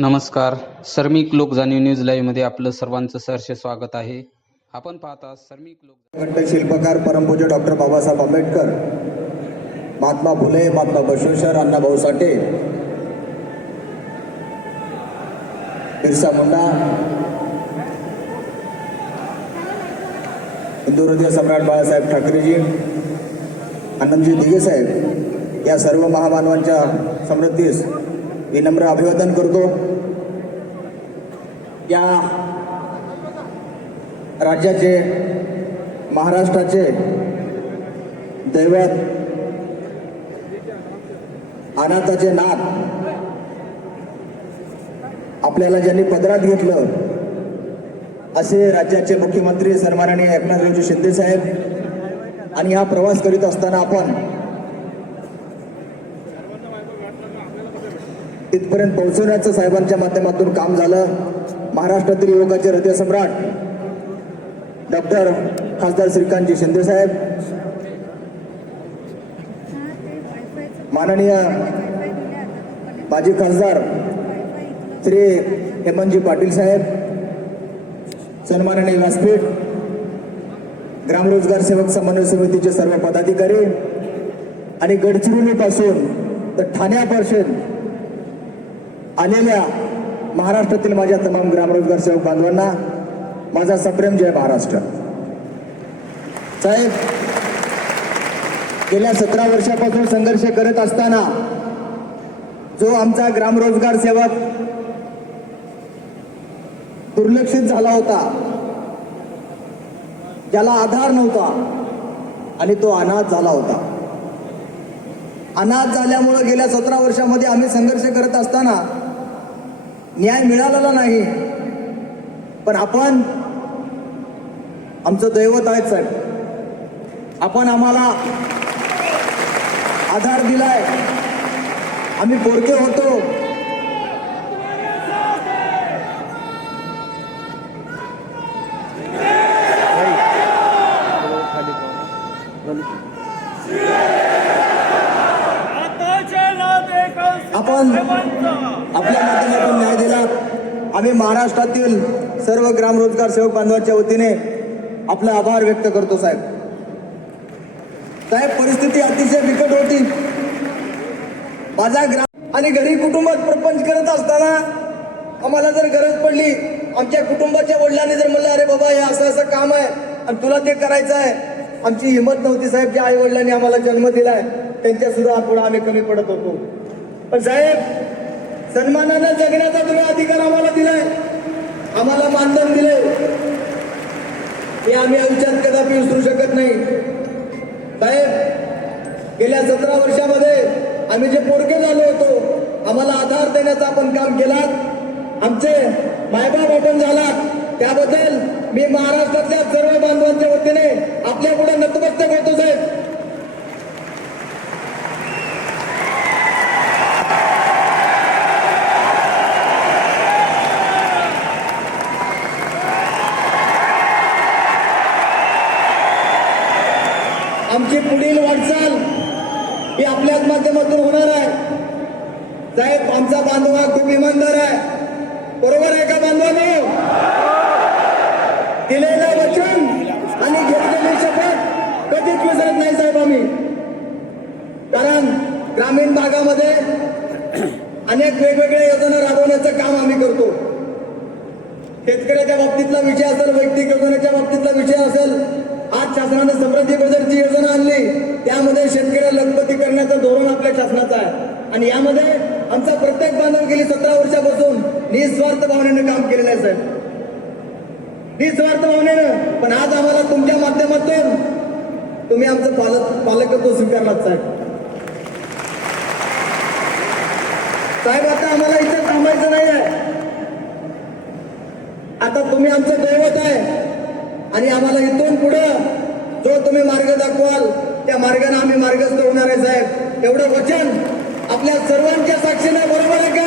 नमस्कार. सर्मिक लोक जाणीव न्यूज लाईव्हमध्ये आपलं सर्वांचं सहर्ष स्वागत आहे. आपण पाहता सर्मिक लोक कंठ शिल्पकार परमपूज्य डॉक्टर बाबासाहेब आंबेडकर महात्मा फुले महात्मा बसवेश्वर अण्णाभाऊ साठे बिरसा मुंडा हिंदू हृदय सम्राट बाळासाहेब ठाकरेजी आनंदजी दिघे साहेब या सर्व महामानवांच्या समृद्धीस विनम्र अभिवादन करतो. या राज्याचे महाराष्ट्राचे दैवत अनाथाचे नाथ आपल्याला ज्यांनी पदरात घेतलं असे राज्याचे मुख्यमंत्री सन्माननीय एकनाथरावजी शिंदे साहेब आणि हा प्रवास करीत असताना आपण तिथपर्यंत पोहोचवण्याचं साहेबांच्या माध्यमातून काम झालं. महाराष्ट्रातील युवकाचे हृदय सम्राट डॉक्टर खासदार श्रीकांतजी शिंदे साहेब. माननीय माजी खासदार श्री हेमंतजी पाटील साहेब. सन्माननीय व्यासपीठ ग्रामरोजगार सेवक समन्वय समितीचे सर्व पदाधिकारी. आणि गडचिरोलीपासून तर ठाण्यापासून आलेल्या महाराष्ट्रातील माझ्या तमाम ग्रामरोजगार सेवक बांधवांना माझा सप्रेम जय महाराष्ट्र. साहेब गेल्या सतरा वर्षापासून संघर्ष करत असताना जो आमचा ग्रामरोजगार सेवक दुर्लक्षित झाला होता ज्याला आधार नव्हता आणि तो अनाथ झाला होता. अनाथ झाल्यामुळं गेल्या सतरा वर्षामध्ये आम्ही संघर्ष करत असताना न्याय मिळालेला नाही. पण आपण आमचं दैवत आहेत साहेब. आपण आम्हाला आधार दिलाय. आम्ही पोरके होतो आपण आपल्या माध्यमातून न्याय दिला आम्ही महाराष्ट्रातील सर्व ग्रामरोजगार सेवक बांधवांच्या वतीने आपला आभार व्यक्त करतो साहेब. साहेब परिस्थिती अतिशय बिकट होती. माझा ग्राम आणि घरी कुटुंबात प्रपंच करत असताना आम्हाला जर गरज पडली आमच्या कुटुंबाच्या वडिलांनी जर म्हणलं अरे बाबा हे असं असं काम आहे आणि तुला ते करायचं आहे आमची हिंमत नव्हती साहेब. ज्या आई वडिलांनी आम्हाला जन्म दिलाय त्यांच्या सुद्धा पुढे आम्ही कमी पडत होतो. पण साहेब सन्मानानं जगण्याचा तुम्ही अधिकार आम्हाला दिलाय आम्हाला मानधन हे आम्ही आयुष्यात कदापि विसरू शकत नाही. साहेब गेल्या सतरा वर्षामध्ये आम्ही जे पोरके झालो होतो आम्हाला आधार देण्याचं आपण काम केलात. आमचे मायबाप आपण झालात. त्याबद्दल मी महाराष्ट्रातल्या सर्व बांधवांच्या वतीने आपल्या पुढे नतमस्तक होतो साहेब. आमची पुढील वाटचाल ही आपल्याच माध्यमातून होणार आहे. साहेब आमचा बांधवा खूप इमानदार आहे. बरोबर आहे का बांधवाने? दिलेलं वचन आणि घेतलेली शपथ कधीच विसरत नाही साहेब आम्ही. कारण ग्रामीण भागामध्ये अनेक वेगवेगळ्या योजना राबवण्याचं काम आम्ही करतो. शेतकऱ्याच्या बाबतीतला विषय असेल वैयक्तिक योजनेच्या बाबतीतला विषय असेल आज शासनाने समृद्धी बजेटची योजना आणली. त्यामध्ये शेतकऱ्याला लखपती करण्याचं धोरण आपल्या शासनाचं आहे. आणि यामध्ये आमचा प्रत्येक बांधव गेली सतरा वर्षापासून निस्वार्थ भावनेनं काम केलेलं आहे साहेब. निस्वार्थ भावनेनं. पण आज आम्हाला तुमच्या माध्यमातून तुम्ही आमचं पालक पालकत्व स्वीकारलात साहेब. साहेब आता आम्हाला इथे थांबायचं नाही आहे आता तुम्ही आमचं दैवत आहे. आणि आम्हाला इथून पुढं जो तुम्ही मार्ग दाखवाल त्या मार्गाने आम्ही मार्गस्थ होणार आहे साहेब. एवढं वचन आपल्या सर्वांच्या साक्षीने बरोबर आहे का?